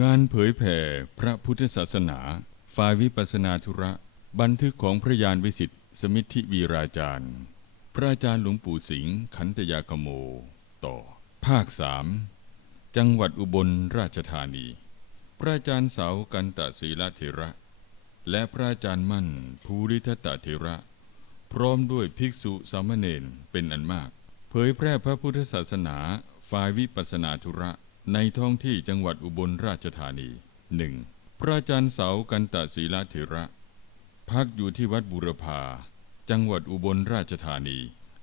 งานเผยแผ่พระพุทธศาสนา ฝ่ายวิปัสนาธุระ บันทึกของพระยานวิสิทธิสมิทธิวีราจารย์ พระอาจารย์หลวงปู่สิงห์ขันตยาคโม ต่อ ภาคสามจังหวัดอุบลราชธานี พระอาจารย์เสากันตะศีลเถระ และพระอาจารย์มั่นภูริทัตเถระ พร้อมด้วยภิกษุสามเณรเป็นอันมาก เผยแพร่พระพุทธศาสนา ฝ่ายวิปัสนาธุระ ในท้องที่จังหวัดอุบลราชธานีหนึ่งพระอาจารย์เสากันตะศีลเถระ พักอยู่ที่วัดบุรพา จังหวัดอุบลราชธานี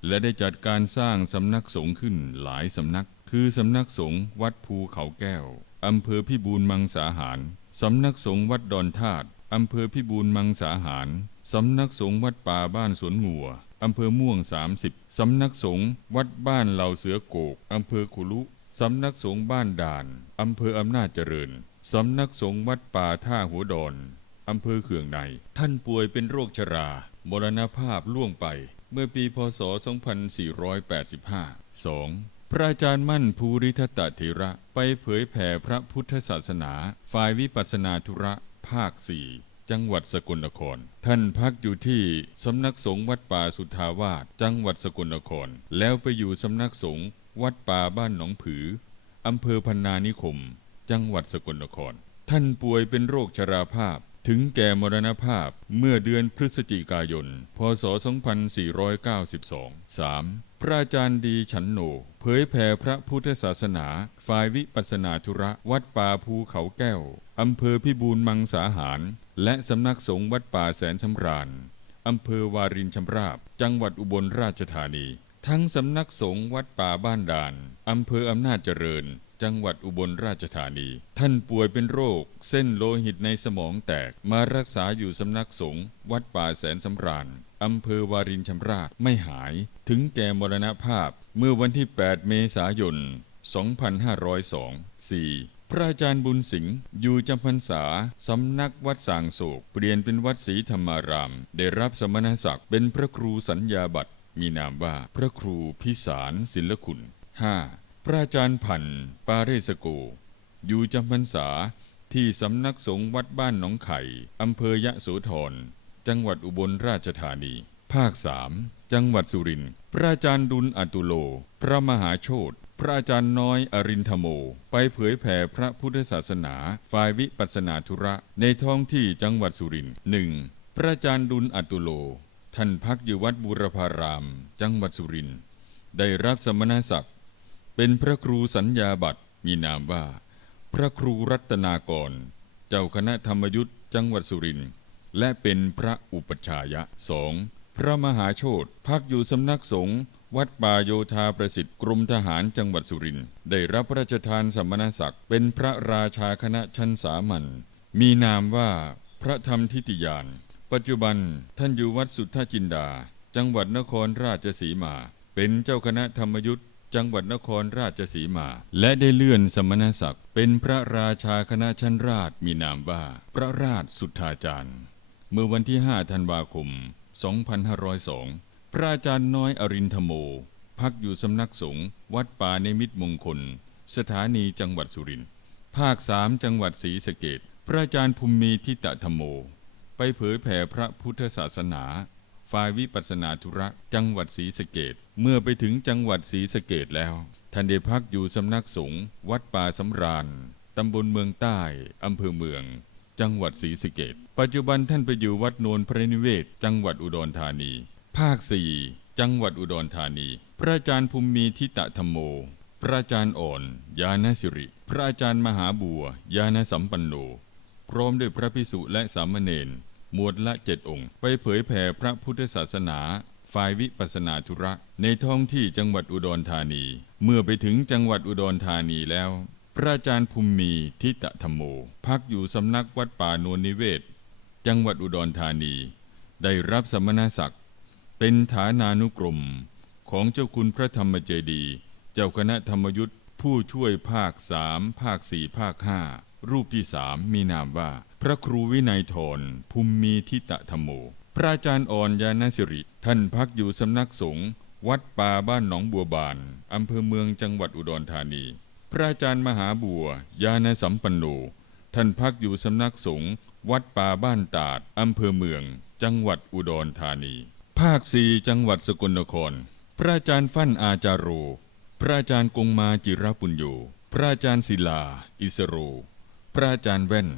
และได้จัดการสร้างสำนักสงฆ์ขึ้นหลายสำนัก คือสำนักสงฆ์วัดภูเขาแก้วอำเภอพิบูลมังสาหาร สำนักสงฆ์วัดดอนธาตุอำเภอพิบูลมังสาหาร สำนักสงฆ์วัดป่าบ้านสวนงัวอำเภอม่วง 30 สำนักสงฆ์วัดบ้านเหล่าเสือโกกอำเภอขุลุ สำนักสงฆ์บ้านด่าน อำเภออำนาจเจริญ สำนักสงฆ์วัดป่าท่าหัวดอน อำเภอเขื่องใน ท่านป่วยเป็นโรคชรา มรณภาพล่วงไป เมื่อปีพศ 2485 2. พระอาจารย์มั่นภูริทัตตเถระ ไปเผยแผ่พระพุทธศาสนา ฝ่ายวิปัสสนาธุระ ภาค4จังหวัดสกลนคร ท่านพักอยู่ที่สำนักสงฆ์วัดป่าสุทธาวาส จังหวัดสกลนคร แล้วไปอยู่สำนักสงฆ์ วัดป่าบ้านหนองผือ อำเภอพันนานิคม จังหวัดสกลนคร ท่านป่วยเป็นโรคชราภาพ ถึงแก่มรณภาพเมื่อเดือนพฤศจิกายน พศ 2492 3. พระอาจารย์ดีฉันโหนเผยแผ่พระพุทธศาสนา ฝ่ายวิปัสนาธุระ วัดป่าภูเขาแก้ว อำเภอพิบูลมังสาหาร และสำนักสงฆ์วัดป่าแสนสำราญอำเภอวารินชำราบ จังหวัดอุบลราชธานี ทั้งสำนักสงฆ์วัดป่าบ้านด่าน อำเภออำนาจเจริญ จังหวัดอุบลราชธานี ท่านป่วยเป็นโรค เส้นโลหิตในสมองแตก มารักษาอยู่สำนักสงฆ์วัดป่าแสนสำราญ อำเภอวารินชำราบไม่หาย ถึงแก่มรณภาพ เมื่อวันที่ 8 เมษายน 2502 4. พระอาจารย์บุญสิงห์อยู่จำพรรษา สำนักวัดสางโศก เปลี่ยนเป็นวัดศรีธรรมาราม ได้รับสมณศักดิ์เป็นพระครูสัญญาบัตร มีนามว่าพระครูพิสารศิลคุณ 5. พระอาจารย์พันธ์ปาเรศโก อยู่จำพรรษาที่สำนักสงฆ์วัดบ้านหนองไข่อำเภอยะโสธร จังหวัดอุบลราชธานี ภาคสามจังหวัดสุรินทร์พระอาจารย์ดุลอตุโล พระมหาโชตพระอาจารย์น้อยอรินทโม ไปเผยแผ่พระพุทธศาสนา ฝ่ายวิปัสสนาธุระ ในท้องที่จังหวัดสุรินทร์หนึ่งพระอาจารย์ดุลอตุโล ท่านพักอยู่วัดบูรพาราม จังหวัดสุรินทร์ได้รับสมณศักดิ์เป็นพระครูสัญญาบัตรมีนามว่า พระครูรัตนากร เจ้าคณะธรรมยุทธ์จังหวัดสุรินทร์และเป็นพระอุปชฌายะสองพระมหาโชตพักอยู่สำนักสงฆ์วัดป่าโยธาประสิทธิ์กรมทหารจังหวัดสุรินทร์ได้รับพระราชทานสมณศักดิ์เป็นพระราชาคณะชั้นสามัญมีนามว่าพระธรรมทิติยาน ปัจจุบันท่านอยู่วัดสุทธจินดา จังหวัดนครราชสีมา เป็นเจ้าคณะธรรมยุทธจังหวัดนครราชสีมา และได้เลื่อนสมณศักดิ์เป็นพระราชาคณะชั้นราชมีนามว่า พระราชสุทธาจารย์ เมื่อวันที่ 5 ธันวาคม 2502 พระอาจารย์น้อยอรินทโม พักอยู่สำนักสงฆ์วัดป่าในมิตรมงคล สถานีจังหวัดสุรินทร์ภาคสามจังหวัดศรีสะเกดพระอาจารย์ภูมิมีทิตธโม ไปเผยแผ่พระพุทธศาสนาฝ่ายวิปัสสนาธุระจังหวัดศรีสะเกดเมื่อไปถึงจังหวัดศรีสะเกดแล้วท่านได้พักอยู่สำนักสงฆ์วัดป่าสำราญตำบลเมืองใต้อำเภอเมือง จังหวัดศรีสะเกดปัจจุบันท่านไปอยู่วัดโนนพระนิเวศ จังหวัดอุดรธานี ภาคสี่จังหวัดอุดรธานี พระอาจารย์ภูมิมีทิตะธรรมโม พระอาจารย์อ่อน ยาณสิริ พระอาจารย์มหาบัว ยาณสัมปันโน พร้อมด้วยพระพิสุและสามเณร หมวดละเจ็ดองค์ ไปเผยแผ่พระพุทธศาสนา ฝ่ายวิปัสนาธุระ ในท้องที่จังหวัดอุดรธานี เมื่อไปถึงจังหวัดอุดรธานีแล้ว พระอาจารย์ภูมิมีทิตธรรมโม พักอยู่สำนักวัดป่านวลนิเวศ จังหวัดอุดรธานี ได้รับสมณศักดิ์ เป็นฐานานุกรมของเจ้าคุณพระธรรมเจดีย์เจ้าคณะธรรมยุทธผู้ช่วยภาคสามภาคสี่ภาคห้ารูปที่สามมีนามว่า พระครูวินัยทรภูมิมีทิตะธรรมโม พระอาจารย์อ่อนยานสิริ ท่านพักอยู่สำนักสงฆ์วัดป่าบ้านหนองบัวบานอำเภอเมืองจังหวัดอุดรธานี พระอาจารย์มหาบัวยานสัมปันโน ท่านพักอยู่สำนักสงฆ์วัดป่าบ้านตาดอำเภอเมือง จังหวัดอุดรธานี ภาคสี่จังหวัดสกลนคร พระอาจารย์ฟั่นอาจาโร พระอาจารย์กงมาจิรปุญโญพระอาจารย์ศิลา อิสโร พระอาจารย์แว่น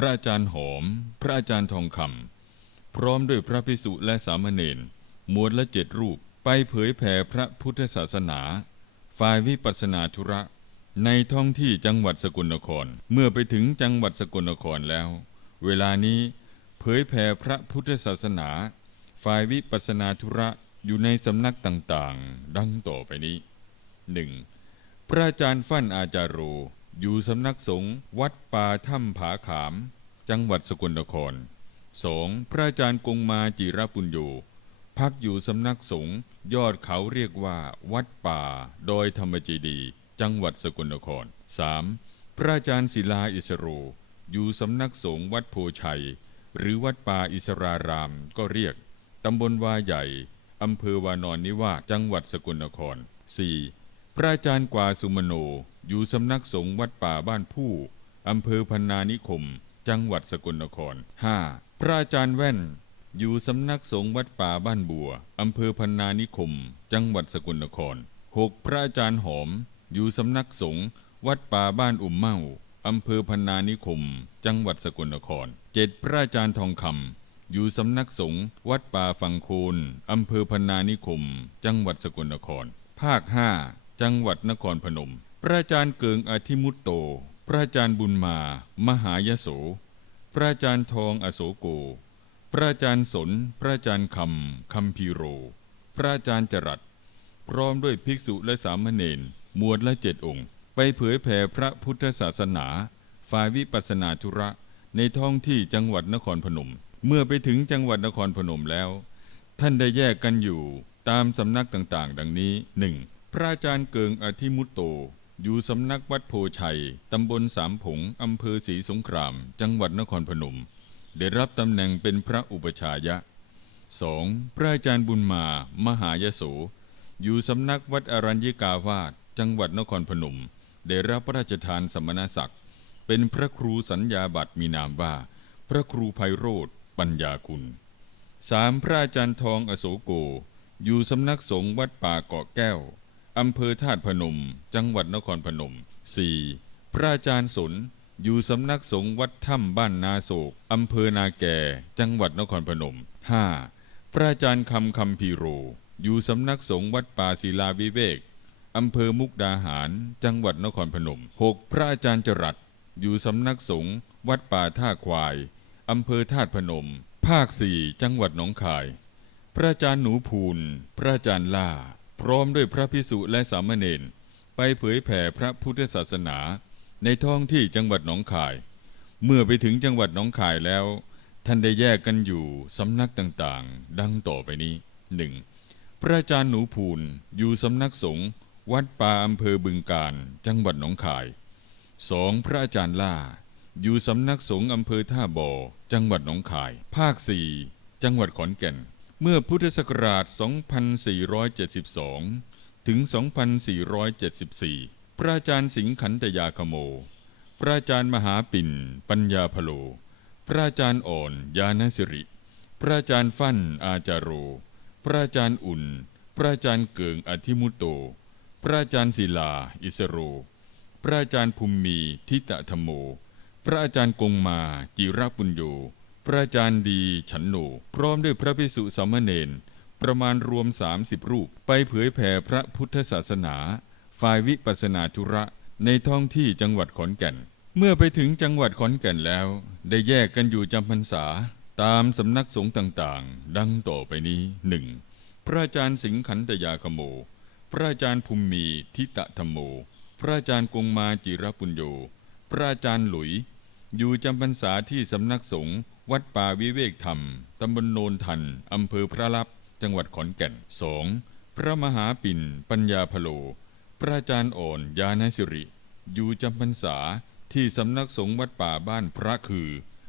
ระอาจารย์หอม พระอาจารย์ทองคำพร้อมด้วยพระภิกษุและสามเณรมวลละเจ็ดรูปไปเผยแผ่พระพุทธศาสนา ฝ่ายวิปัสนาธุระ ในท้องที่จังหวัดสกลนคร เมื่อไปถึงจังหวัดสกลนครแล้ว เวลานี้เผยแผ่พระพุทธศาสนา ฝ่ายวิปัสสนาธุระอยู่ในสำนักต่างๆ ดังต่อไปนี้ 1. พระอาจารย์ฟั่นอาจารโร อยู่สำนักสงฆ์วัดป่าถ้ำผาขาม จังหวัดสกลนคร 2. พระอาจารย์กงมาจิรปุญโญพักอยู่สำนักสงฆ์ยอดเขาเรียกว่า วัดป่าดอยธรรมเจดี จังหวัดสกลนคร 3. พระอาจารย์ศิลาอิสโร อยู่สำนักสงฆ์วัดโพชัย หรือวัดป่าอิสรารามก็เรียก ตำบลวาใหญ่ อำเภอวานอนนิวาสจังหวัดสกลนคร 4. พระอาจารย์กวาสุมโน อยู่สำนักสงฆ์วัดป่าบ้านผู้อำเภอพันนานิคม จังหวัดสกลนคร 5. พระอาจารย์แว่น อยู่สำนักสงฆ์วัดป่าบ้านบัวอำเภอพันนานิคม จังหวัดสกลนคร 6. พระอาจารย์หอม อยู่สำนักสงฆ์วัดป่าบ้านอุ่มเมาอำเภอพันนานิคม จังหวัดสกลนคร 7. พระอาจารย์ทองคำอยู่สำนักสงฆ์วัดป่าฝั่งโคนอำเภอพนานิคม จังหวัดสกลนคร ภาค 5 จังหวัดนครพนม พระอาจารย์เกิงอธิมุตโต พระอาจารย์บุญมา มหายโส พระอาจารย์ทองอโศโก พระอาจารย์สน พระอาจารย์คำคำพีโร พระอาจารย์จรัสพร้อมด้วยภิกษุและสามเณรมวดละเจ็ดองค์ ไปเผยแผ่พระพุทธศาสนา ฝ่ายวิปัสนาธุระ ในท้องที่จังหวัดนครพนม เมื่อไปถึงจังหวัดนครพนมแล้ว ท่านได้แยกกันอยู่ตามสำนักต่างๆ ดังนี้ 1. พระอาจารย์เกิงอธิมุตโต อยู่สำนักวัดโพชัย ตำบลสามผง อำเภอศรีสงคราม จังหวัดนครพนม ได้รับตำแหน่งเป็นพระอุปชายะ 2. พระอาจารย์บุญมา มหายโส อยู่สำนักวัดอรัญญิกาวาสจังหวัดนครพนม ได้รับพระราชทานสมณศักดิ์ เป็นพระครูสัญญาบัตรมีนามว่า พระครูไพโรธปัญญาคุณ 3. พระอาจารย์ทองอโศโก อยู่สำนักสงฆ์วัดป่าเกาะแก้ว อำเภอธาตุพนม จังหวัดนครพนม 4. พระอาจารย์สน อยู่สำนักสงฆ์วัดถ้ำบ้านนาโศก อำเภอนาแก่ จังหวัดนครพนม 5. พระอาจารย์คำคำพีโร อยู่สำนักสงฆ์วัดป่าศิลาวิเวก อำเภอมุกดาหาร จังหวัดนครพนม 6. พระอาจารย์จรัส อยู่สำนักสงฆ์วัดป่าท่าควาย อำเภอธาตุพนม ภาคสี่จังหวัดหนองคาย พระอาจารย์หนูพูน พระอาจารย์ล่า พร้อมด้วยพระพิสุและสามเณรไปเผยแผ่พระพุทธศาสนาในท้องที่จังหวัดหนองคาย เมื่อไปถึงจังหวัดหนองคายแล้ว ท่านได้แยกกันอยู่สำนักต่างๆ ดังต่อไปนี้ 1. พระอาจารย์หนูพูนอยู่สำนักสงฆ์วัดป่าอำเภอบึงการ จังหวัดหนองคาย 2. พระอาจารย์ล่า อยู่สำนักสงฆ์อำเภอท่าบ่อ จังหวัดหนองคาย ภาค4จังหวัดขอนแก่น เมื่อพุทธศักราช 2472 ถึง 2474 พระอาจารย์สิงขันตยาคโม พระอาจารย์มหาปิ่น ปัญญาพโล พระอาจารย์อ่อนยานสิริ พระอาจารย์ฟั่นอาจารโร พระอาจารย์อุ่น พระอาจารย์เกิงอธิมุตโต พระอาจารย์ศิลา อิสโร พระอาจารย์ภูมิมีทิตะธรรมโม พระอาจารย์กงมาจิรปุญโญ พระอาจารย์ดีฉันโนพร้อมด้วยพระภิกษุสามเณรประมาณรวม 30 รูป ไปเผยแผ่พระพุทธศาสนา ฝ่ายวิปัสนาธุระในท้องที่จังหวัดขอนแก่น เมื่อไปถึงจังหวัดขอนแก่นแล้ว ได้แยกกันอยู่จำพรรษา ตามสำนักสงฆ์ต่างๆ ดังต่อไปนี้หนึ่งพระอาจารย์สิงขันตยาคโม พระอาจารย์ภูมิมีทิตะธรรมโม พระอาจารย์กงมาจิรปุญโญพระอาจารย์หลุย อยู่จำพรรษาที่สำนักสงฆ์ วัดป่าวิเวกธรรม ตำบลโนนทัน อำเภอพระลับ จังหวัดขอนแก่นสองพระมหาปิ่น ปัญญาพโล พระอาจารย์อ่อน ยานสิริ อยู่จำพรรษาที่สำนักสงฆ์วัดป่าบ้านพระคือ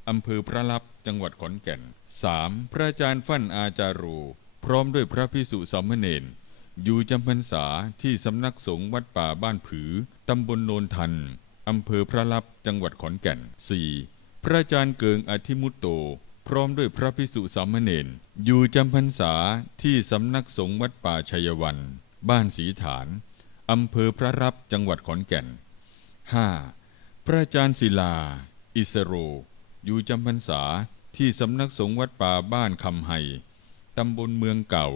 อำเภอพระลับ จังหวัดขอนแก่นสามพระอาจารย์ฟั่นอาจาโรพร้อมด้วยพระพิสุสามเณร อยู่จำพรรษาที่สำนักสงฆ์วัดป่าบ้านผือ ตำบลโนนทัน อำเภอพระลับ จังหวัดขอนแก่น 4. พระอาจารย์เกิงอธิมุตโต พร้อมด้วยพระพิสุสามเณรอยู่จำพรรษาที่สำนักสงฆ์วัดป่าชัยวัน บ้านสีฐานอำเภอพระรับจังหวัดขอนแก่น 5. พระอาจารย์ศิลา อิสโร อยู่จำพรรษาที่สำนักสงฆ์วัดป่าบ้านคำไฮตำบลเมืองเก่า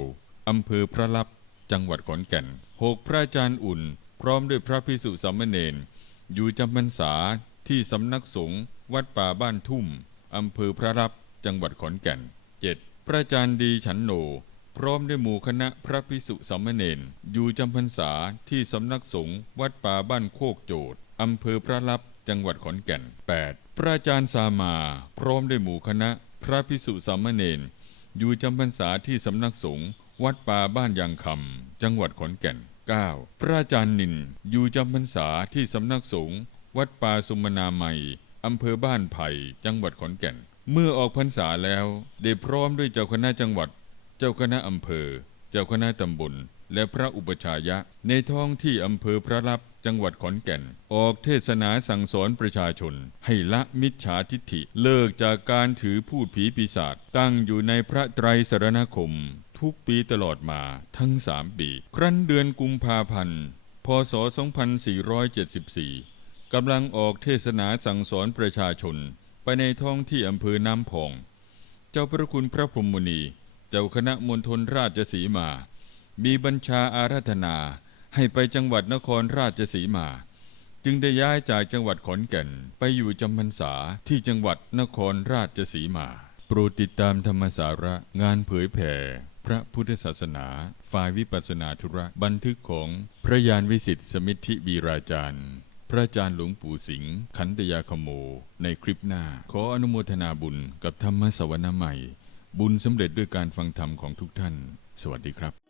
อำเภอพระลับจังหวัดขอนแก่น 6. พระอาจารย์อุ่น พร้อมด้วยพระพิสุสามเณรอยู่จำพรรษา ที่สำนักสงฆ์วัดป่าบ้านทุ่มอำเภอพระลับจังหวัดขอนแก่น 7. พระอาจารย์ดีฉันโนพร้อมด้วยหมู่คณะพระพิสุสามเณรอยู่จำพรรษาที่สำนักสงฆ์วัดป่าบ้านโคกโจดอำเภอพระลับจังหวัดขอนแก่น 8. พระอาจารย์สามาพร้อมด้วยหมู่คณะพระพิสุสามเณรอยู่จำพรรษาที่สำนักสงฆ์วัดป่าบ้านยางคำจังหวัดขอนแก่น 9. พระอาจารย์นินอยู่จำพรรษาที่สำนักสงฆ์ วัดป่าสุมนาใหม่อำเภอบ้านไผ่จังหวัดขอนแก่น เมื่อออกพรรษาแล้วได้พร้อมด้วยเจ้าคณะจังหวัด เจ้าคณะอำเภอ เจ้าคณะตำบลและพระอุปชายะ ในท้องที่อำเภอพระลับจังหวัดขอนแก่น ออกเทศนาสั่งสอนประชาชน ให้ละมิจฉาทิฐิ เลิกจากการถือพูดผีปีศาจตั้งอยู่ในพระไตรสรณคม ทุกปีตลอดมาทั้งสามปี ครั้นเดือนกุมภาพันธ์พศ 2474 กำลังออกเทศนาสั่งสอนประชาชนไปในท้องที่อำเภอน้ำพอง เจ้าพระคุณพระพรหมุนี เจ้าคณะมณฑลราชสีมา มีบัญชาอาราธนาให้ไปจังหวัดนครราชสีมา จึงได้ย้ายจากจังหวัดขอนแก่นไปอยู่จำพรรษาที่จังหวัดนครราชสีมา โปรดติดตามธรรมสาระงานเผยแผ่ พระพุทธศาสนา ฝ่ายวิปัสสนาธุระ บันทึกของพระยานวิสิทธิสมิทธิบีราจารย์ ระอาจารย์หลวงปู่สิงห์ขันตยาคโม ในคลิปหน้า ขออนุโมทนาบุญกับธรรมสวนาใหม่ บุญสำเร็จด้วยการฟังธรรมของทุกท่าน สวัสดีครับ